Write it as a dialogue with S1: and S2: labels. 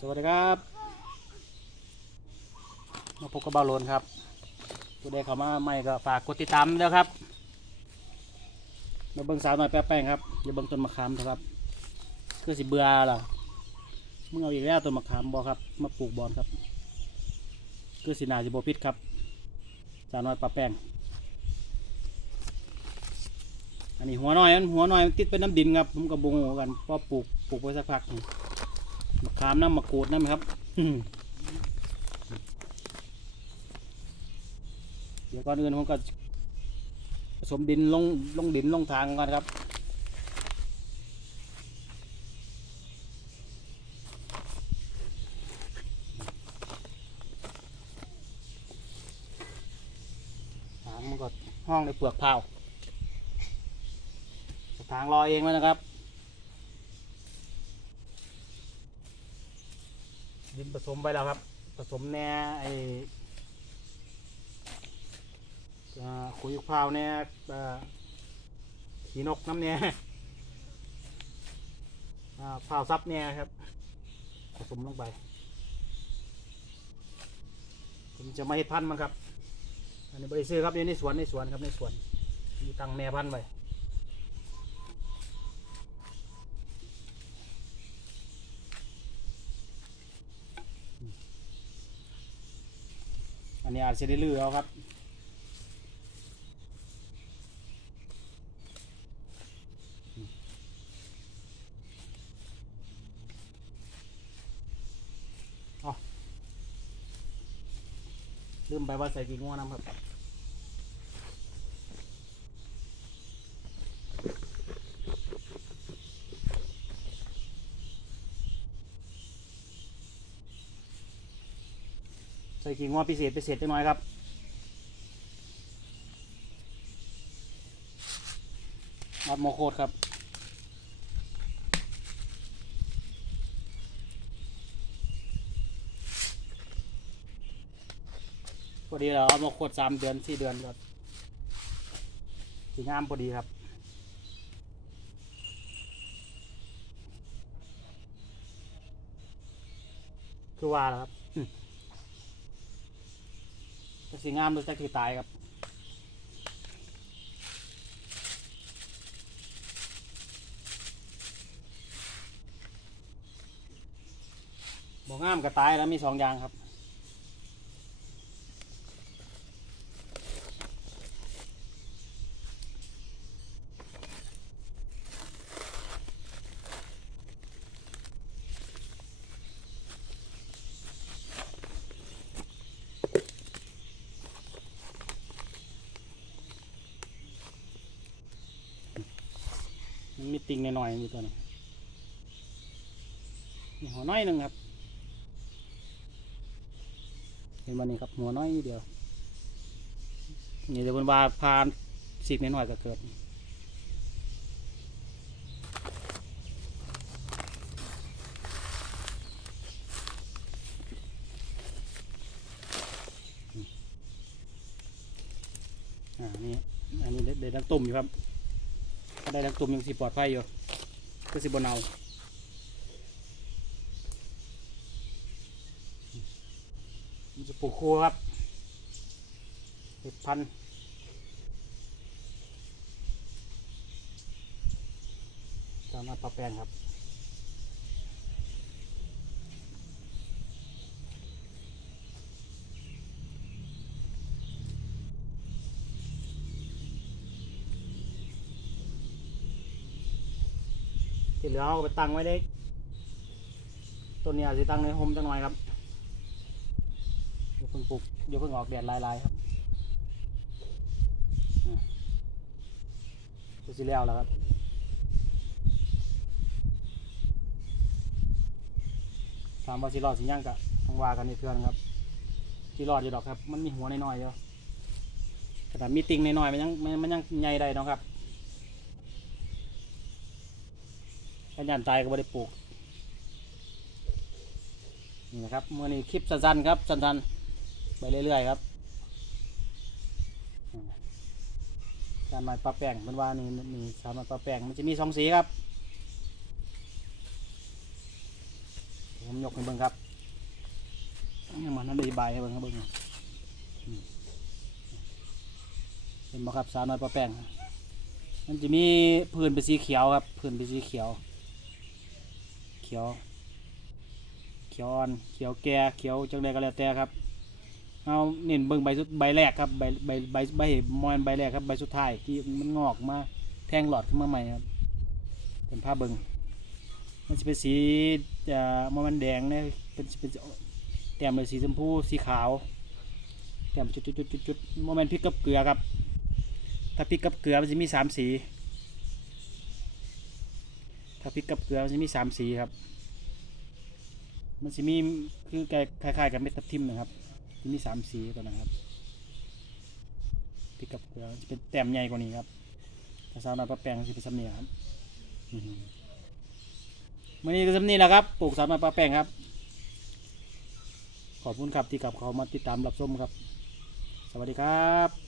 S1: สวัสดีครับมาพบกับบ้าโลนครับผู้ใดเข้ามาใหม่ก็ฝากกดติดตามด้วยครับมาเบิ่งสาวหน่อยแป๊บแป้งครับอย่าเบิ่งต้นมะขามเถอะครับคือสิเบื่อล่ะมึงเอาอีกแล้วต้นมะขามบอครับ มาปลูกบอนครับ คือสินาสิบพิษครับสาวน้อยปลาแป้งอันนี้หัวน้อยมันหัวน้อยมันติดเป็นน้ำดินครับผมกับบุงกันพอปลูกปลูกไปสักพักหนึ่ง มะขามน้ำมะกรูดน้ำครับ เดี๋ยวก่อนอื่นผมก็ผสมดินลงลงดินลงทางก่อนครับทางมันก็ห้องในเปลือกเผาทางรอเองแล้วนะครับ ดินผสมไปแล้วครับ ผสมแน่ไออ่าขุยพราวแน่ขีนกน้ำแน่อ่าพาวซับแน่ครับ ผสมลงไป ผมจะมาเห็ดพันธุ์มันครับ อันนี้บริซื้อครับนี่ในสวนในสวนครับในสวนมีตังแม่พันธุ์ไว อันนี้อาจจะได้ลือเอาครับลืมไปว่าใส่กี่ง้วน้ำครับ ส่ขิงว่าพิเศษพิเศษจังน้อยครับนัดโมโคตรครับพอดีเราเอามาโคตรสามเดือนสี่เดือนครับสีงามพอดีครับ คือว่าแล้วครับ จะสีงามหรือจะขีตายครับบ่งามกับตายแล้วมีสองอย่างครับ มีติ่งหน่อยๆมีตัวนึงนี่หัวน้อยหนึ่งครับ เห็นวันนี้ครับหัวน้อยนิดเดียว นี่เดี๋ยวบนบาพานสิบนิดหน่อยก็เกิดอ่านี่อันนี้ได้ได้ดังตุ่มอยู่ครับ ถ้าได้ดังตุ่มยังสิปลอดภัยอยู่ก็สิบนเอาจะปลูกคัวครับเห็ดพันธุ์ตามาปลาแปลงครับ ที่เหลือเอาไปตั้งไว้ได้ต้นนี้อาจจะตั้งในโฮมจังหน่อยครับเดี๋ยวเพิ่งปลูกเดี๋ยวเพิ่งออกแดดลายๆครับอะก็สิแล้วแล้วครับถามว่าสิรอดสิยังกะต้องว่ากันในเพื่อนครับสิรอดอยู่ดอกครับ มันมีหัวน้อยๆอยู่ขนาดมีติ่งน้อยๆมันยังมันยังใหญ่ได้นะครับ ขยันตายก็ไม่ได้ปลูกนี่นะครับเมื่อนี้คลิปสั้นๆครับสั้นๆไปเรื่อยๆครับการมาปลาแป้งมันว่านี่นี่สามารถปลาแป้งมันจะมีสองสีครับผมยกให้เบิ่งครับยังมันนั่นอธิบายให้เบิ่งครับเบิ่งเห็นบ่ครับสาวน้อยปลาแป้งมันจะมีพื้นเป็นสีเขียวครับพื้นเป็นสีเขียว ขียว เขียวอ่อน เขียวแก่เขียวจังใดก็แล้วแต่ครับเอาเน้นเบิ่งใบสุดใบแรกครับใบใบใบใบมอนใบแรกครับใบสุดท้ายที่มันงอกมาแทงหลอดขึ้นมาใหม่ครับเป็นผ้าเบิ่งมันจะเป็นสีอ่ามันแดงเนี่ยเป็นเป็นแต้มเป็นสีชมพูสีขาวแต้มจุดจุดจุดจุดจุดโมเมนต์พริกกับเกลือครับถ้าพริกกับเกลือมันจะมีสามสี ถ้าพริกกับเกลือมันจะมีสามสีครับ มันจะมีคือคล้ายๆกับเม็ดทับทิมนะครับจะมีสามสีตัวนะครับพริกกับเกลือจะเป็นแต้มใหญ่กว่านี้ครับถ้าสาวน้อยปลาแปลงจะเป็นสำเนียครับวันนี้ก็สำนีแหละครับปลูกสาวน้อยปลาแปลงครับ ขอบคุณครับที่กลับเขามาติดตามรับชมครับ สวัสดีครับ